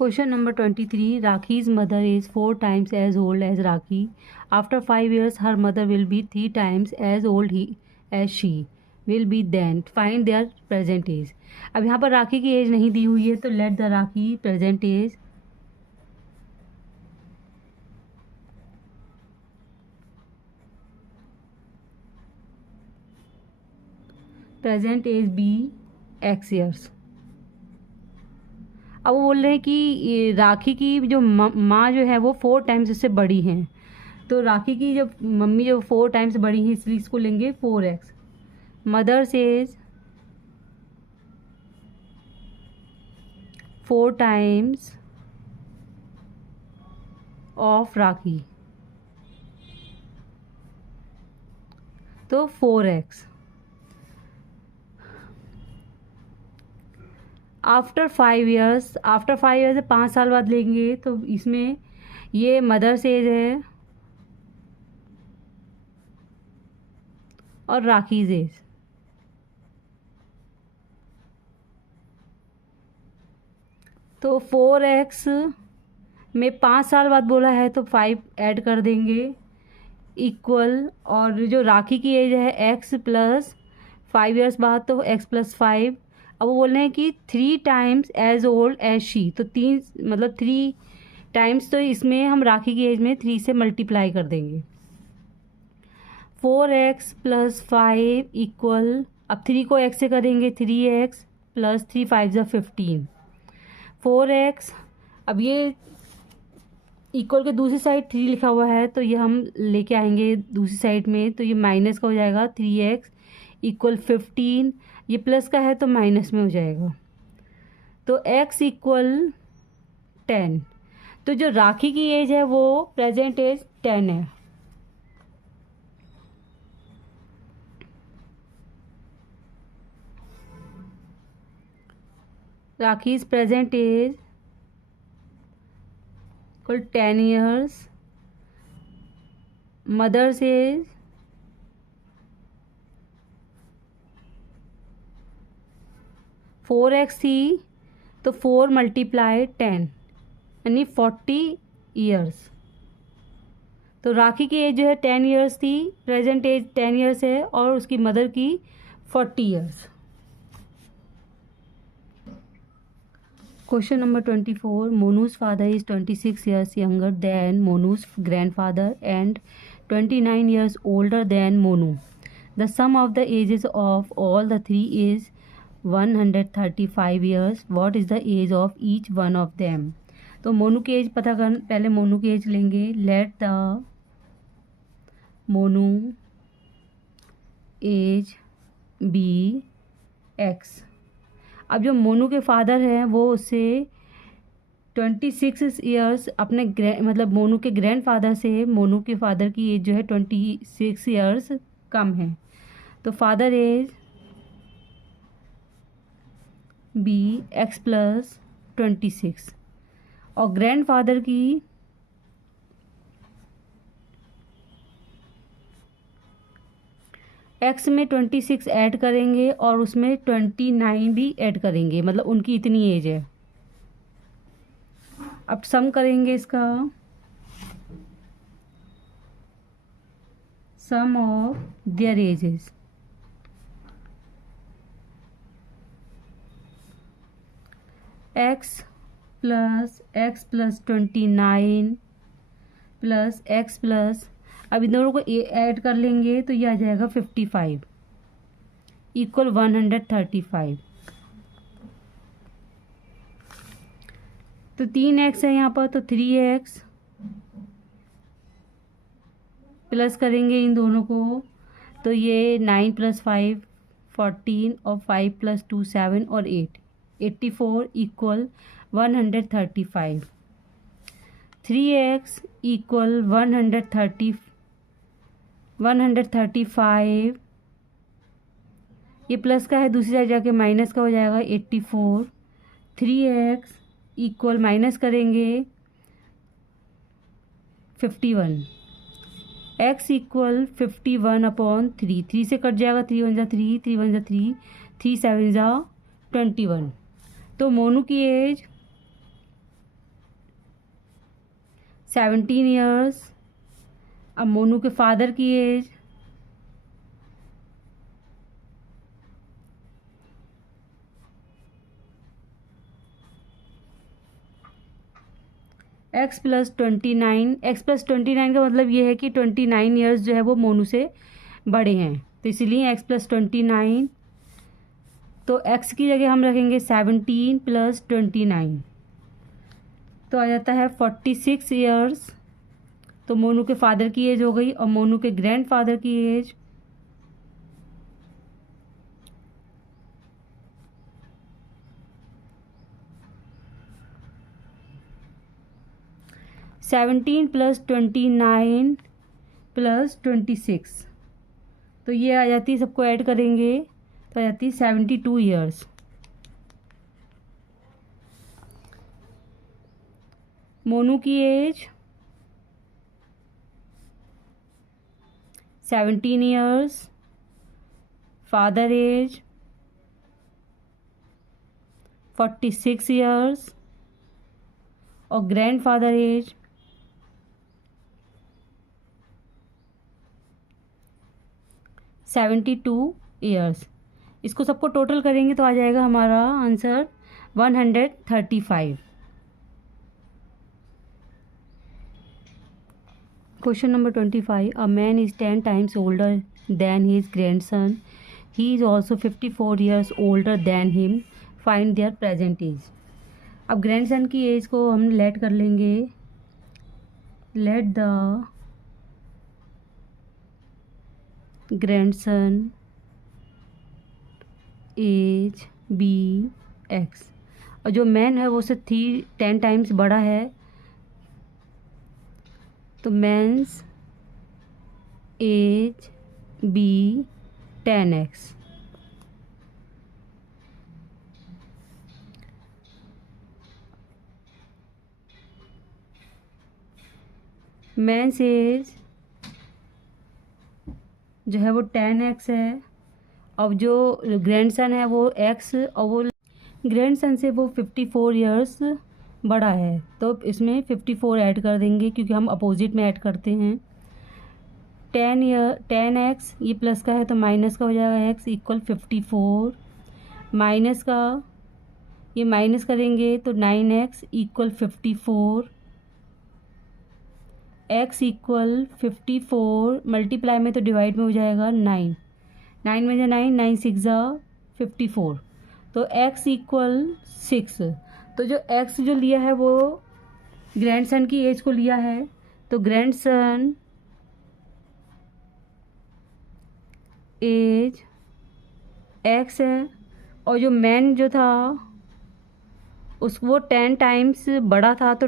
Question number 23. Rakhi's mother is 4 times as old as Rakhi. After 5 years, her mother will be 3 times as old as she will be then. Find their present age. अब यहाँ पर राखी की as नहीं दी हुई है तो let the Rakhi present age be X years. अब वो बोल रहे हैं कि राखी की जो माँ जो है वो 4 टाइम्स इससे बड़ी हैं, तो राखी की जब मम्मी जो 4 टाइम्स बड़ी हैं इसलिए इसको लेंगे 4x। Mother's age 4 times of Rakhi, तो 4x। After 5 years, after 5 years 5 साल बाद लेंगे तो इसमें ये मदर्स एज है और राखीज एज, तो 4x में 5 साल बाद बोला है तो 5 ऐड कर देंगे इक्वल, और जो राखी की एज है x प्लस 5 ईयर्स बाद तो x प्लस 5। अब वो बोल रहे हैं कि 3 times as old as she, तो 3 मतलब 3 टाइम्स, तो इसमें हम राखी की एज में 3 से मल्टीप्लाई कर देंगे। 4x प्लस 5 इक्वल, अब 3 को x से करेंगे 3x प्लस 3 5 ज़ा 15। 4x, अब ये इक्वल के दूसरी साइड 3 लिखा हुआ है तो ये हम लेके आएंगे दूसरी साइड में, तो ये माइनस का हो जाएगा 3x इक्वल 15, ये प्लस का है तो माइनस में हो जाएगा, तो x इक्वल 10। तो जो राखी की एज है वो प्रेजेंट एज 10 है। Rakhi is present age equal 10 years. Mother's age 4x थी तो 4 मल्टीप्लाई 10 यानी 40 ईयर्स। तो राखी की एज जो है 10 ईयर्स थी, प्रेजेंट एज 10 ईयर्स है, और उसकी मदर की 40 years. Question number 24. Monu's father is 26 years younger than Monu's grandfather and 29 years older than Monu. The sum of the ages of all the three is 135 years. What is the age of each one of them? तो मोनू की as पता कर, पहले मोनू की age लेंगे। Let the Monu age be X. अब जो मोनू के फादर हैं वो उससे 26 ईयर्स अपने मतलब मोनू के ग्रैंडफादर से मोनू के फादर की एज जो है 26 ईयर्स कम है, तो father age be X plus 26 और ग्रैंडफादर की एक्स में 26 ऐड करेंगे और उसमें 29 भी ऐड करेंगे, मतलब उनकी इतनी एज है। अब सम करेंगे इसका, sum of their ages. X plus 29 plus x plus, अब इन दोनों को ऐड कर लेंगे तो ये आ जाएगा 55 इक्वल 135। तो 3x है यहाँ पर, तो 3x प्लस करेंगे इन दोनों को, तो ये 9 प्लस 5 14 और 5 प्लस 2 7 और 8 84 इक्वल 135। 3x इक्वल 135, ये प्लस का है दूसरी साइड जाके माइनस का हो जाएगा 84। 3x इक्वल माइनस करेंगे 51, x इक्वल 51 अपॉन 3, 3 से कट जाएगा, 3 1 जा 3, 3 1 जा 3, 3 7 जा 21। तो मोनू की एज 17 ईयर्स। अब मोनू के फादर की age x plus 29। x plus 29 का मतलब ये है कि 29 ईयर्स जो है वो मोनू से बड़े हैं, तो इसीलिए x प्लस 29। तो x की जगह हम रखेंगे 17 प्लस 29, तो आ जाता है 46 ईयर्स। तो मोनू के फादर की एज हो गई, और मोनू के ग्रैंड फादर की एज 17 प्लस 29 प्लस 26, तो ये आ जाती है, सबको ऐड करेंगे तो आ जाती है 72 ईयर्स। मोनू की age 17 years, father age 46 years, और ग्रैंड फादर एज 72 ईयर्स। इसको सबको टोटल करेंगे तो आ जाएगा हमारा answer 135। Question number 25। A man is 10 times older than his grandson, he is also 54 years older than him, find their present age. अब grandson की एज को हम लेट कर लेंगे, let the grandson age be x, और जो man है वो उससे 10 टाइम्स बड़ा है, तो man's age be 10x। Man's age जो है वो 10x है, और जो ग्रैंडसन है वो x, और वो ग्रैंडसन से वो 54 ईयर्स बड़ा है, तो इसमें 54 ऐड कर देंगे क्योंकि हम अपोजिट में ऐड करते हैं। 10x ये प्लस का है तो माइनस का हो जाएगा, x इक्वल 54, माइनस का ये माइनस करेंगे तो 9x equal 54, x equal 54 multiply में तो डिवाइड में हो जाएगा 9, 9 में जा 9, 9 6 जा 54, तो x इक्वल 6। तो जो x जो लिया है वो ग्रैंडसन की एज को लिया है, तो ग्रैंडसन एज x है, और जो मैन जो था उस वो 10 टाइम्स बड़ा था, तो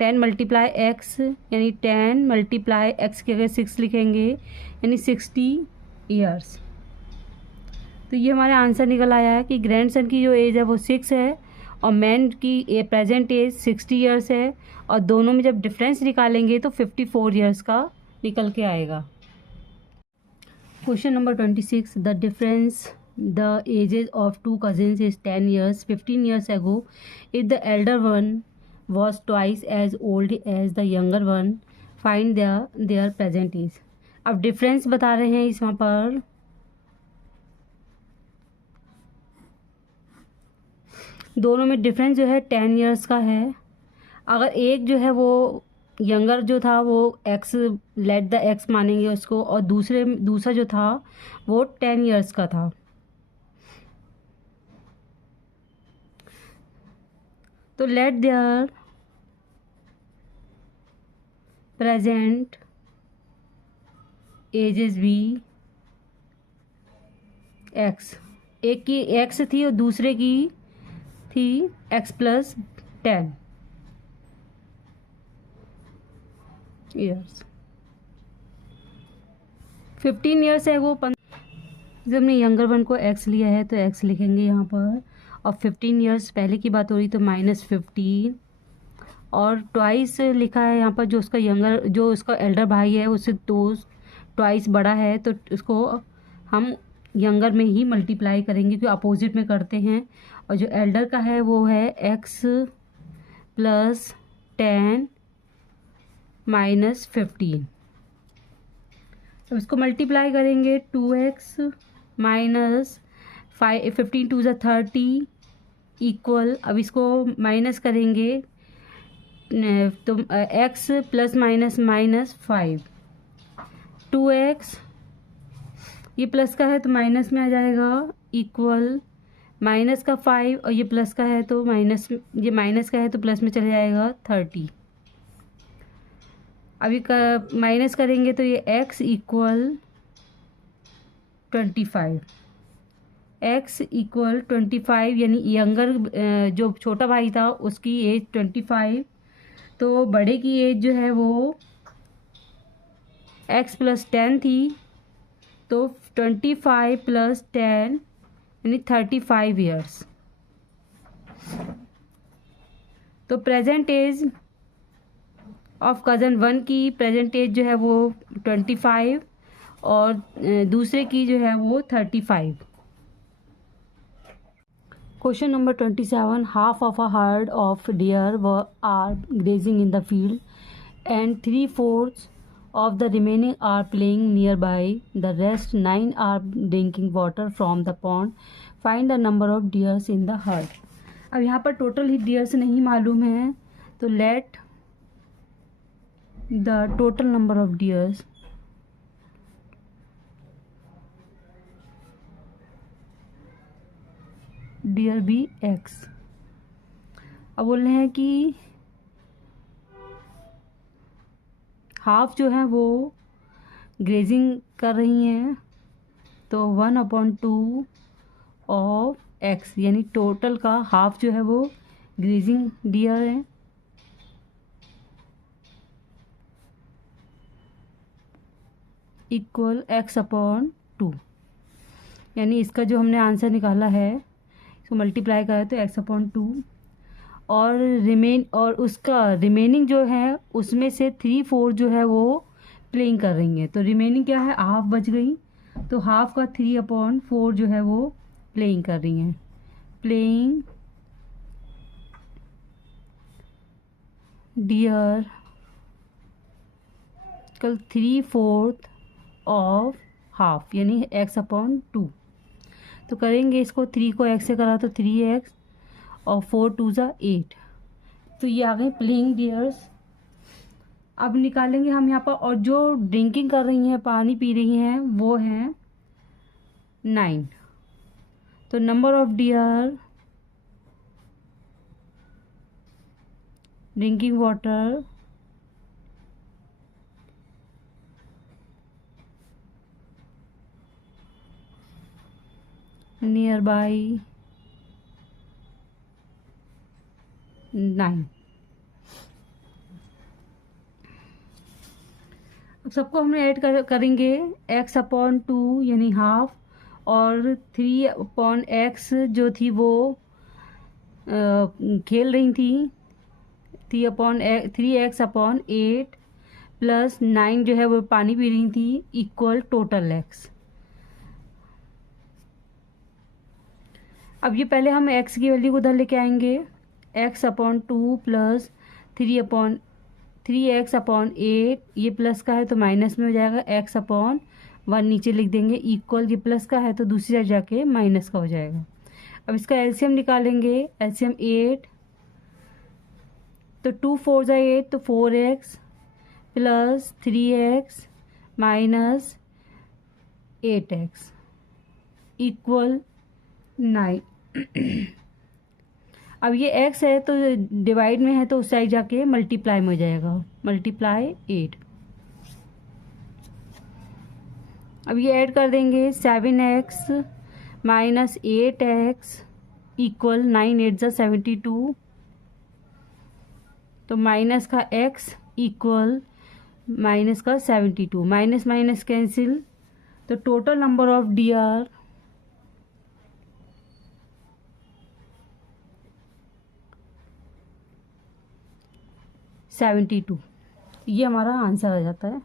10 मल्टीप्लाई x यानी 10 मल्टीप्लाई x की अगर 6 लिखेंगे यानी 60 ईयर्स। तो ये हमारा आंसर निकल आया है कि ग्रैंडसन की जो एज है वो 6 है, और मैन की प्रेजेंट एज 60 ईयर्स है, और दोनों में जब डिफरेंस निकालेंगे तो 54 ईयर्स का निकल के आएगा। Question number 26। The difference the ages of two cousins is 10 years 15 years ago, if the elder one was twice as old as the younger one, find their present age। अब difference बता रहे हैं इसमें पर, दोनों में डिफरेंस जो है 10 ईयर्स का है। अगर एक जो है वो यंगर जो था वो x, लेट द x मानेंगे उसको, और दूसरा जो था वो 10 ईयर्स का था। तो let their present ages be x। एक की x थी और दूसरे की थी x प्लस 10 ईयर्स। 15 ईयर्स है वो जब हमने यंगर वन को x लिया है तो x लिखेंगे यहाँ पर, और 15 ईयर्स पहले की बात हो रही तो -15, और ट्वाइस लिखा है यहाँ पर, जो उसका एल्डर भाई है उससे 2 ट्वाइस बड़ा है, तो उसको हम यंगर में ही मल्टीप्लाई करेंगे क्योंकि अपोजिट में करते हैं, और जो एल्डर का है वो है x प्लस 10 माइनस 15। अब इसको मल्टीप्लाई करेंगे, 2x माइनस 15 टू ज़ा 30 इक्वल, अब इसको माइनस करेंगे तो x plus minus minus 5, 2x ये प्लस का है तो माइनस में आ जाएगा इक्वल माइनस का 5 और ये प्लस का है तो माइनस, ये माइनस का है तो प्लस में चले जाएगा 30। अभी का माइनस करेंगे तो ये x इक्वल 25, x इक्वल 25 यानी यंगर जो छोटा भाई था उसकी एज 25, तो बड़े की एज जो है वो x प्लस 10 थी, तो 25 प्लस 10 यानी 35 ईयर्स। तो प्रेजेंट एज ऑफ कज़न 1 की प्रेजेंट एज जो है वो 25 और दूसरे की जो है वो 35। Question number 27, half of a herd of deer are grazing in the field and 3/4 of the remaining are playing nearby. The rest 9 are drinking water from the pond. Find the number of deers in the herd. अब यहाँ पर total ही dears नहीं मालूम है, तो let the total number of deers deer be x। अब बोल रहे हैं कि हाफ जो है वो ग्रेजिंग कर रही हैं, तो 1/2 ऑफ x यानी टोटल का हाफ जो है वो ग्रेजिंग डियर है, इक्वल x/2 यानी इसका जो हमने आंसर निकाला है इसको मल्टीप्लाई करा तो x/2 और उसका रिमेनिंग जो है उसमें से 3/4 जो है वो प्लेइंग कर रही हैं, तो रिमेनिंग क्या है, हाफ बच गई, तो हाफ का 3/4 जो है वो प्लेइंग कर रही हैं। प्लेइंग डियर कल 3/4 ऑफ हाफ यानी x/2। तो करेंगे इसको, 3 को x से करा तो 3x और 4 2 ज़ा 8, तो ये आ गए प्लेइंग डियर्स। अब निकालेंगे हम यहाँ पर, और जो ड्रिंकिंग कर रही हैं पानी पी रही हैं वो हैं 9, तो number of dear drinking water near by 9। अब सबको हमने ऐड करेंगे, x/2 यानी हाफ और 3/x जो थी वो खेल रही थी, 3x/8 प्लस 9 जो है वो पानी पी रही थी, इक्वल टोटल x। अब ये पहले हम x की वैल्यू को उधर लेके आएंगे, x/2 प्लस 3x/8, ये प्लस का है तो माइनस में हो जाएगा, x/1 नीचे लिख देंगे, इक्वल ये प्लस का है तो दूसरी साइड जाके माइनस का हो जाएगा। अब इसका एलसीएम निकालेंगे, एलसीएम 8, तो 2 4 ज़ा 8 तो 4x plus 3x minus 8x equal 9। अब ये x है तो डिवाइड में है तो उस साइड जाके मल्टीप्लाई में हो जाएगा, मल्टीप्लाई 8। अब ये ऐड कर देंगे, 7x माइनस 8x इक्वल 9 8 ज़ा 72, तो माइनस का x इक्वल माइनस का 72, माइनस माइनस कैंसिल, तो टोटल नंबर ऑफ डियर 72, ये हमारा आंसर आ जाता है।